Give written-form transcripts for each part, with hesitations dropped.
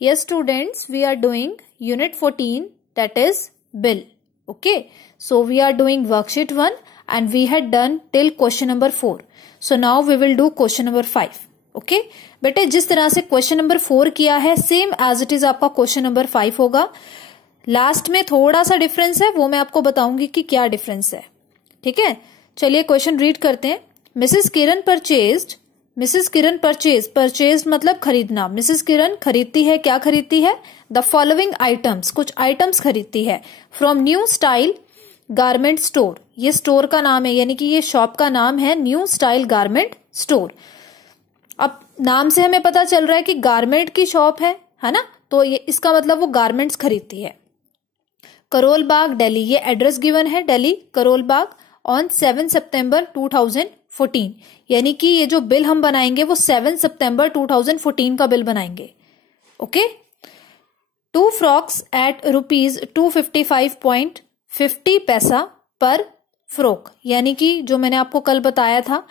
Yes students, we are doing unit 14, that is bill. Okay, so we are doing worksheet 1 and we had done till question number 4. So now we will do question number 5. Okay, बेटे जिस तरह से question number 4 किया है same as it is आपका question number 5 होगा. Last में थोड़ा सा डिफरेंस है, वो मैं आपको बताऊंगी कि क्या डिफरेंस है. ठीक है, चलिए क्वेश्चन रीड करते हैं. मिसेस किरण परचेज मतलब खरीदना. मिसेस किरण खरीदती है, क्या खरीदती है? द फॉलोइंग आइटम्स, कुछ आइटम्स खरीदती है from new style garment store. ये स्टोर का नाम है, यानी कि ये शॉप का नाम है न्यू स्टाइल गारमेंट स्टोर. अब नाम से हमें पता चल रहा है कि गारमेंट की शॉप है ना, तो ये इसका मतलब वो गारमेंट्स खरीदती है. करोल बाग दिल्ली, ये एड्रेस गिवन है दिल्ली करोल बाग ऑन 7 सितंबर 2014. यानी कि ये जो बिल हम बनाएंगे वो 7 सितंबर 2014 का बिल बनाएंगे. ओके, 2 फ्रॉक्स एट ₹255.50 पैसा पर फ्रॉक. यानी कि जो मैंने आपको कल बताया था,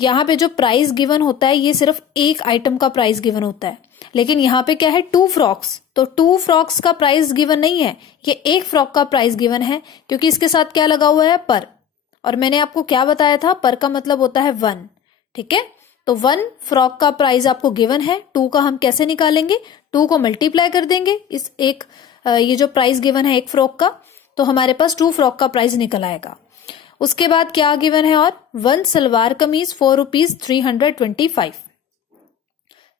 यहाँ पे जो प्राइस गिवन होता है ये सिर्फ एक आइटम का प्राइस गिवन होता है, लेकिन यहाँ पे क्या है 2 फ्रॉक्स, तो 2 फ्रॉक्स का प्राइस गिवन नहीं है, ये एक फ्रॉक का प्राइस गिवन है क्योंकि इसके साथ क्या लगा हुआ है पर. और मैंने आपको क्या बताया था, पर का मतलब होता है 1. ठीक है, तो 1 फ्रॉक का प्राइस आपको गिवन है. 2 का हम कैसे निकालेंगे, 2 को मल्टीप्लाई कर देंगे इस एक ये जो प्राइस गिवन है एक फ्रॉक का, तो हमारे पास 2 फ्रॉक का प्राइस निकल आएगा. उसके बाद क्या गिवन है, और 1 salwar kameez for ₹325.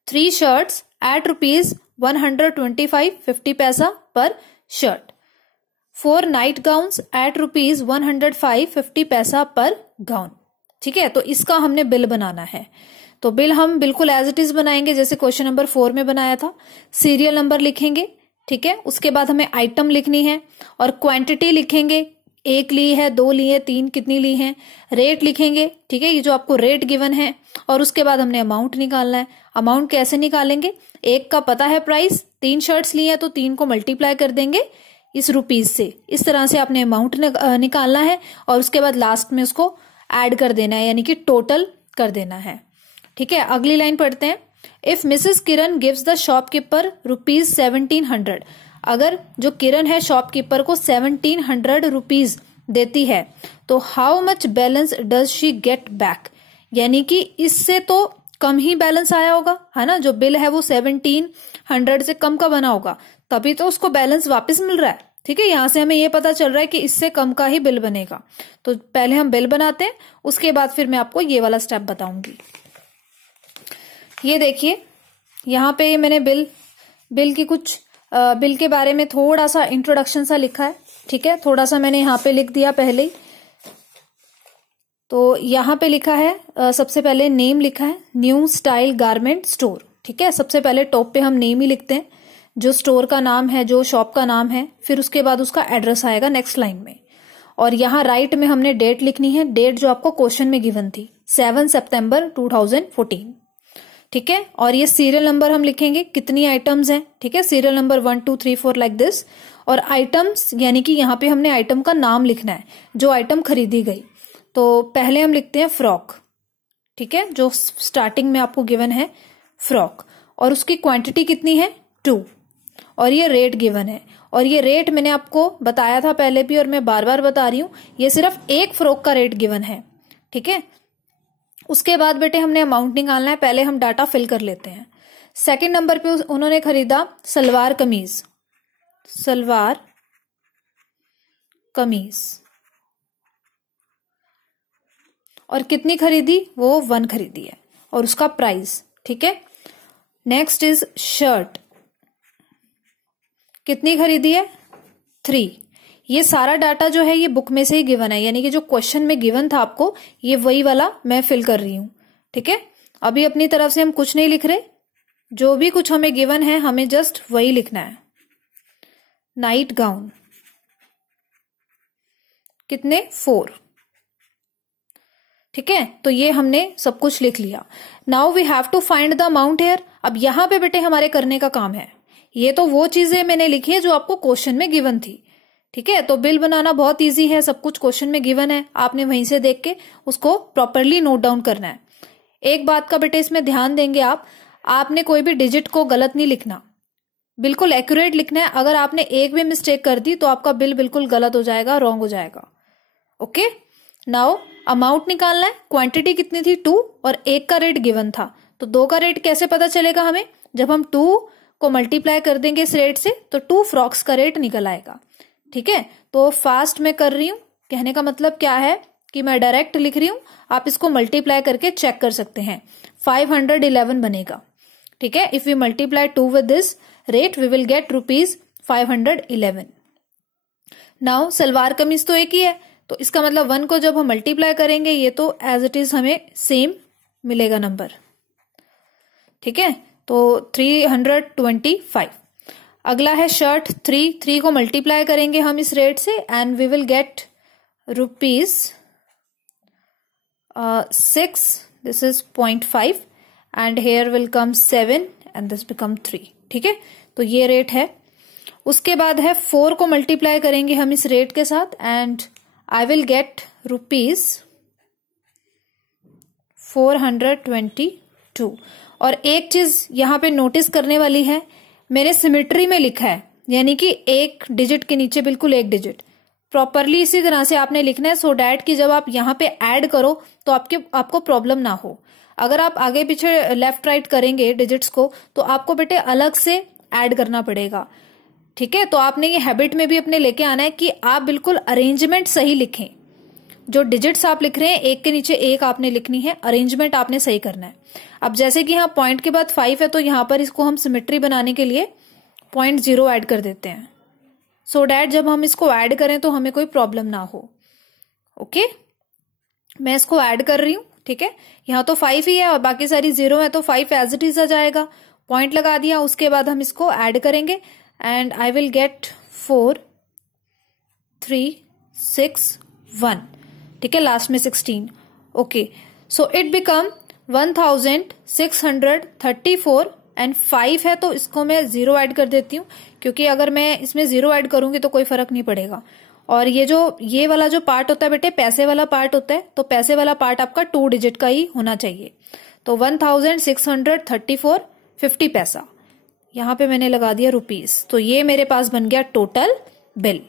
3 shirts eight ₹125.50 पैसा पर शर्ट. 4 नाइट गाउन्स एट ₹105.50 पैसा पर गाउन. ठीक है, तो इसका हमने बिल बनाना है. तो बिल हम बिल्कुल एज इट इज बनाएंगे जैसे क्वेश्चन नंबर 4 में बनाया था. सीरियल नंबर लिखेंगे. ठीक है, उसके बाद हमें आइटम लिखनी है और क्वांटिटी लिखेंगे. 1 ली है, 2 ली है, 3 कितनी ली है. रेट लिखेंगे. ठीक है, ये जो आपको रेट गिवन है, और उसके बाद हमने अमाउंट निकालना है. अमाउंट कैसे निकालेंगे, 1 का पता है प्राइस, 3 शर्ट्स ली है तो 3 को मल्टीप्लाई कर देंगे इस रुपीज से. इस तरह से आपने अमाउंट निकालना है और उसके बाद लास्ट में उसको ऐड कर देना है, यानी कि टोटल कर देना है. ठीक है, अगली लाइन पढ़ते हैं. If Mrs Kiran gives the shopkeeper ₹1700, अगर जो किरण है शॉपकीपर को 1700 रुपीज देती है तो how much balance does she get back. यानी कि इससे तो कम ही बैलेंस आया होगा, है ना. जो बिल है वो 1700 से कम का बना होगा, तभी तो उसको बैलेंस वापस मिल रहा है. ठीक है, यहां से हमें ये पता चल रहा है कि इससे कम का ही बिल बनेगा. तो पहले हम बिल बनाते हैं, उसके बाद फिर मैं आपको ये वाला स्टेप बताऊंगी. ये देखिए, यहाँ पे मैंने बिल की कुछ बिल के बारे में थोड़ा सा इंट्रोडक्शन सा लिखा है. ठीक है, थोड़ा सा मैंने यहाँ पे लिख दिया पहले ही. तो यहाँ पे लिखा है सबसे पहले नेम लिखा है न्यू स्टाइल गारमेंट स्टोर. ठीक है, सबसे पहले टॉप पे हम नेम ही लिखते हैं, जो स्टोर का नाम है, जो शॉप का नाम है. फिर उसके बाद उसका एड्रेस आएगा नेक्स्ट लाइन में. और यहाँ राइट में हमने डेट लिखनी है, डेट जो आपको क्वेश्चन में गिवन थी 7 सितंबर 2014. ठीक है, और ये सीरियल नंबर हम लिखेंगे, कितनी आइटम्स हैं. ठीक है, सीरियल नंबर 1 2 3 4 लाइक दिस. और आइटम्स यानी कि यहाँ पे हमने आइटम का नाम लिखना है, जो आइटम खरीदी गई. तो पहले हम लिखते हैं फ्रॉक. ठीक है, जो स्टार्टिंग में आपको गिवन है फ्रॉक, और उसकी क्वांटिटी कितनी है 2, और ये रेट गिवन है. और ये रेट मैंने आपको बताया था पहले भी और मैं बार बार बता रही हूं, ये सिर्फ एक फ्रॉक का रेट गिवन है. ठीक है, उसके बाद बेटे हमने अमाउंट निकालना है. पहले हम डाटा फिल कर लेते हैं. सेकंड नंबर पे उन्होंने खरीदा सलवार कमीज और कितनी खरीदी, वो 1 खरीदी है और उसका प्राइस. ठीक है, नेक्स्ट इज शर्ट, कितनी खरीदी है 3. ये सारा डाटा जो है ये बुक में से ही गिवन है, यानी कि जो क्वेश्चन में गिवन था आपको ये वही वाला मैं फिल कर रही हूं. ठीक है, अभी अपनी तरफ से हम कुछ नहीं लिख रहे, जो भी कुछ हमें गिवन है हमें जस्ट वही लिखना है. नाइट गाउन कितने 4. ठीक है, तो ये हमने सब कुछ लिख लिया. Now we have to find the amount here. अब यहां पे बेटे हमारे करने का काम है, ये तो वो चीजें मैंने लिखी है जो आपको क्वेश्चन में गिवन थी. ठीक है, तो बिल बनाना बहुत इजी है, सब कुछ क्वेश्चन में गिवन है, आपने वहीं से देख के उसको प्रॉपरली नोट डाउन करना है. एक बात का बेटे इसमें ध्यान देंगे आपने कोई भी डिजिट को गलत नहीं लिखना. बिल्कुल एक्यूरेट लिखना है। अगर आपने एक भी मिस्टेक कर दी तो आपका बिल बिल्कुल गलत हो जाएगा, रॉन्ग हो जाएगा। ओके, नाउ अमाउंट निकालना है। क्वांटिटी कितनी थी 2 और 1 का रेट गिवन था, तो 2 का रेट कैसे पता चलेगा हमें? जब हम 2 को मल्टीप्लाई कर देंगे इस रेट से तो 2 फ्रॉक्स का रेट निकल आएगा। ठीक है, तो फास्ट में कर रही हूं, कहने का मतलब क्या है कि मैं डायरेक्ट लिख रही हूं, आप इसको मल्टीप्लाई करके चेक कर सकते हैं। 511 बनेगा। ठीक है, if we multiply 2 with this rate we will get ₹511। Now salwar kameez तो एक ही है, तो इसका मतलब 1 को जब हम मल्टीप्लाई करेंगे ये तो एज इट इज हमें सेम मिलेगा नंबर। ठीक है, तो 325। अगला है शर्ट 3 को मल्टीप्लाई करेंगे हम इस रेट से and we will get ₹6, this is 0.5 and here will come 7 and this become 3। ठीक है, तो ये रेट है। उसके बाद है 4 को मल्टीप्लाई करेंगे हम इस रेट के साथ एंड आई विल गेट ₹422। और एक चीज यहां पे नोटिस करने वाली है, मैंने सिमेट्री में लिखा है, यानी कि एक डिजिट के नीचे बिल्कुल एक डिजिट। प्रॉपरली इसी तरह से आपने लिखना है सो डैट कि जब आप यहाँ पे ऐड करो तो आपको प्रॉब्लम ना हो। अगर आप आगे पीछे लेफ्ट राइट करेंगे डिजिट्स को तो आपको बेटे अलग से ऐड करना पड़ेगा। ठीक है, तो आपने ये हैबिट में भी अपने लेके आना है कि आप बिल्कुल अरेंजमेंट सही लिखें। जो डिजिट्स आप लिख रहे हैं एक के नीचे एक आपने लिखनी है, अरेंजमेंट आपने सही करना है। अब जैसे कि यहाँ पॉइंट के बाद 5 है तो यहाँ पर इसको हम सिमेट्री बनाने के लिए 0.0 ऐड कर देते हैं सो डैट जब हम इसको ऐड करें तो हमें कोई प्रॉब्लम ना हो। ओके, मैं इसको ऐड कर रही हूं। ठीक है, यहाँ तो 5 ही है और बाकी सारी 0 है तो 5 एज इट इज आ जाएगा। पॉइंट लगा दिया, उसके बाद हम इसको ऐड करेंगे एंड आई विल गेट 4 3 6 1। ठीक है, लास्ट में 16। Okay, so it become 1634 and 5 है तो इसको मैं 0 ऐड कर देती हूँ, क्योंकि अगर मैं इसमें 0 ऐड करूंगी तो कोई फर्क नहीं पड़ेगा। और ये वाला जो पार्ट होता है बेटे पैसे वाला पार्ट होता है, तो पैसे वाला पार्ट आपका 2 डिजिट का ही होना चाहिए। तो 1634 50 पैसा, यहां पे मैंने लगा दिया रुपीस, तो ये मेरे पास बन गया टोटल बिल।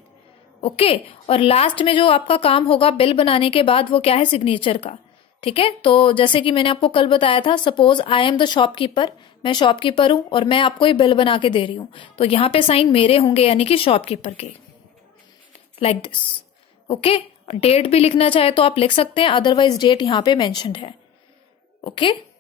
ओके, और लास्ट में जो आपका काम होगा बिल बनाने के बाद वो क्या है, सिग्नेचर का। ठीक है, तो जैसे कि मैंने आपको कल बताया था, suppose I am the shopkeeper, मैं शॉपकीपर हूं और मैं आपको ये बिल बना के दे रही हूं, तो यहाँ पे साइन मेरे होंगे यानी कि शॉपकीपर के, लाइक दिस। ओके, डेट भी लिखना चाहे तो आप लिख सकते हैं, अदरवाइज डेट यहाँ पे मेंशन्ड है। ओके।